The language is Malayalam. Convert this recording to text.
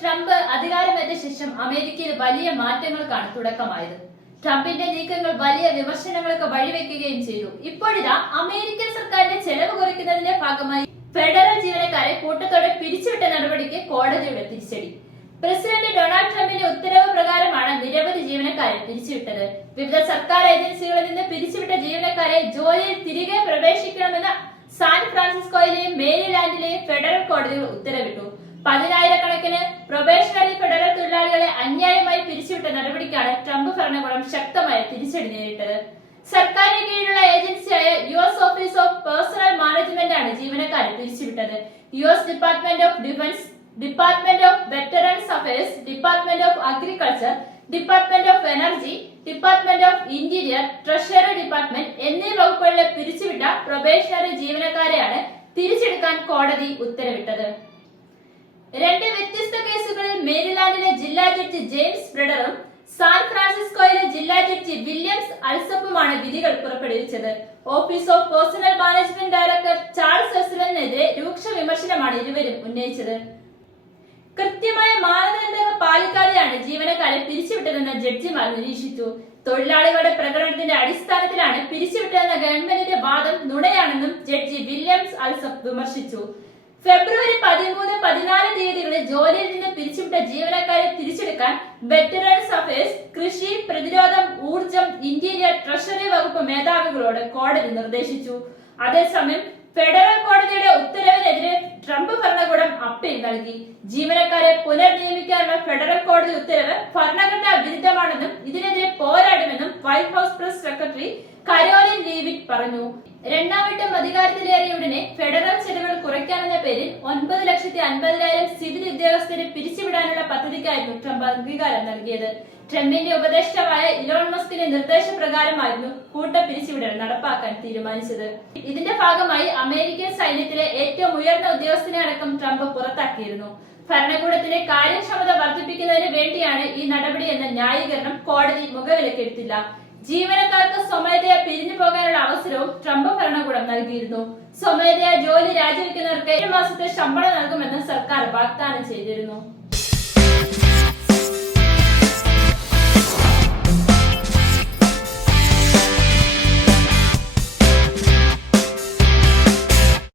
ട്രംപ് അധികാരമേറ്റ ശേഷം അമേരിക്കയിൽ വലിയ മാറ്റങ്ങൾക്കാണ് തുടക്കമായത്. ട്രംപിന്റെ നീക്കങ്ങൾ വലിയ വിമർശനങ്ങൾക്ക് വഴിവെക്കുകയും ചെയ്തു. ഇപ്പോഴിതാ അമേരിക്കൻ സർക്കാരിന്റെ ചെലവ് കുറയ്ക്കുന്നതിന്റെ ഭാഗമായി ഫെഡറൽ ജീവനക്കാരെ കൂട്ടത്തോടെ പിരിച്ചുവിട്ട നടപടിക്ക് കോടതിയുടെ തിരിച്ചടി. പ്രസിഡന്റ് ഡൊണാൾഡ് ട്രംപിന്റെ ഉത്തരവ് പ്രകാരമാണ് നിരവധി ജീവനക്കാരെ പിരിച്ചുവിട്ടത്. വിവിധ സർക്കാർ ഏജൻസികളിൽ നിന്ന് പിരിച്ചുവിട്ട ജീവനക്കാരെ ജോലിയിൽ തിരികെ പ്രവേശിക്കണമെന്ന് സാൻ ഫ്രാൻസിസ്കോയിലെയും മേരിലാൻഡിലെയും ഫെഡറൽ കോടതികൾ ഉത്തരവിട്ടു. പതിനായിരക്കണക്കിന് പ്രൊബേഷണറി ഫെഡറൽ തൊഴിലാളികളെ അന്യായമായി പിരിച്ചുവിട്ട നടപടിക്കാണ് ട്രംപ് ഭരണകൂടം ശക്തമായ തിരിച്ചടി നേരിട്ടത്. സർക്കാരിന് കീഴിലുള്ള ഏജൻസിയായ U S office of personnel management ആണ് ജീവനക്കാരെ പിരിച്ചുവിട്ടത്. U S department of defence department of veterans affairs department of agriculture department of energy department of interior treasury department എന്നീ വകുപ്പുകളിലെ പിരിച്ചുവിട്ട പ്രൊബേഷണറി ജീവനക്കാരെയാണ് തിരിച്ചെടുക്കാൻ കോടതി ഉത്തരവിട്ടത്. രണ്ട് വ്യത്യസ്ത കേസുകളിൽ മേരിലാൻഡിലെ ജില്ലാ ജഡ്ജി ജെയിംസ് ഫ്രെഡറും സാൻ ഫ്രാൻസിസ്കോയിലെ ജില്ലാ ജഡ്ജി വില്യംസ് അൽസപ്പുമാണ് വിധികൾ പുറപ്പെടുവിച്ചത്. Office of personnel management director Charles എസ്ലിനെതിരെ രൂക്ഷ വിമർശനമാണ് ഇരുവരും ഉന്നയിച്ചത്. കൃത്യമായ മാനദണ്ഡങ്ങൾ പാലിക്കാതെയാണ് ജീവനക്കാരെ പിരിച്ചുവിട്ടതെന്ന് ജഡ്ജിമാർ നിരീക്ഷിച്ചു. തൊഴിലാളികളുടെ പ്രകടനത്തിന്റെ അടിസ്ഥാനത്തിലാണ് പിരിച്ചുവിട്ടതെന്ന ഗവൺമെന്റിന്റെ വാദം നുണയാണെന്നും ജഡ്ജി വില്യംസ് അൽസപ്പ് വിമർശിച്ചു. ഫെബ്രുവരി പതിമൂന്ന് പതിനാല് തീയതികളിൽ ജോലിയിൽ നിന്ന് പിരിച്ചുവിട്ട ജീവനക്കാരെ തിരിച്ചെടുക്കാൻ വെറ്ററൻസ് അഫയേഴ്സ് കൃഷി പ്രതിരോധം ഊർജം ഇന്റീരിയർ ട്രഷറി വകുപ്പ് മേധാവികളോട് കോടതി നിർദ്ദേശിച്ചു. അതേസമയം ഫെഡറൽ കോടതിയുടെ ഉത്തരവിനെതിരെ ട്രംപ് ഭരണകൂടം അപ്പീൽ നൽകി. ജീവനക്കാരെ പുനർനിയമിക്കാനുള്ള ഫെഡറൽ കോടതി ഉത്തരവ് ഭരണഘടനാ വിരുദ്ധമാണെന്നും ഇതിനെതിരെ പോരാടുമെന്നും White House press secretary Karoline Leavitt പറഞ്ഞു. രണ്ടാം വട്ടം അധികാരത്തിലേറിയ ഉടനെ പേരിൽ ഒൻപത് ലക്ഷത്തി അൻപതിനായിരം സിവിൽ ഉദ്യോഗസ്ഥരെ പിരിച്ചുവിടാനുള്ള പദ്ധതിക്കായിരുന്നു ട്രംപ് അംഗീകാരം നൽകിയത്. ട്രംപിന്റെ ഉപദേഷ്ടാവായ ഇലോൺ മസ്കിന്റെ നിർദ്ദേശപ്രകാരമായിരുന്നു കൂട്ട പിരിച്ചുവിടൽ നടപ്പാക്കാൻ തീരുമാനിച്ചത്. ഇതിന്റെ ഭാഗമായി അമേരിക്കൻ സൈന്യത്തിലെ ഏറ്റവും ഉയർന്ന ഉദ്യോഗസ്ഥനെ അടക്കം ട്രംപ് പുറത്താക്കിയിരുന്നു. ഭരണകൂടത്തിന്റെ കാര്യക്ഷമത വർദ്ധിപ്പിക്കുന്നതിന് വേണ്ടിയാണ് ഈ നടപടി എന്ന ന്യായീകരണം കോടതി മുഖവിലക്കെടുത്തില്ല. ജീവനക്കാർക്ക് സ്വമേധയാ പിരിഞ്ഞു പോകാനുള്ള അവസരവും ട്രംപ് ഭരണകൂടം നൽകിയിരുന്നു. സ്വമേധയാ ജോലി രാജിവെക്കുന്നവർക്ക് ഏഴ് മാസത്തെ ശമ്പളം നൽകുമെന്ന് സർക്കാർ വാഗ്ദാനം ചെയ്തിരുന്നു.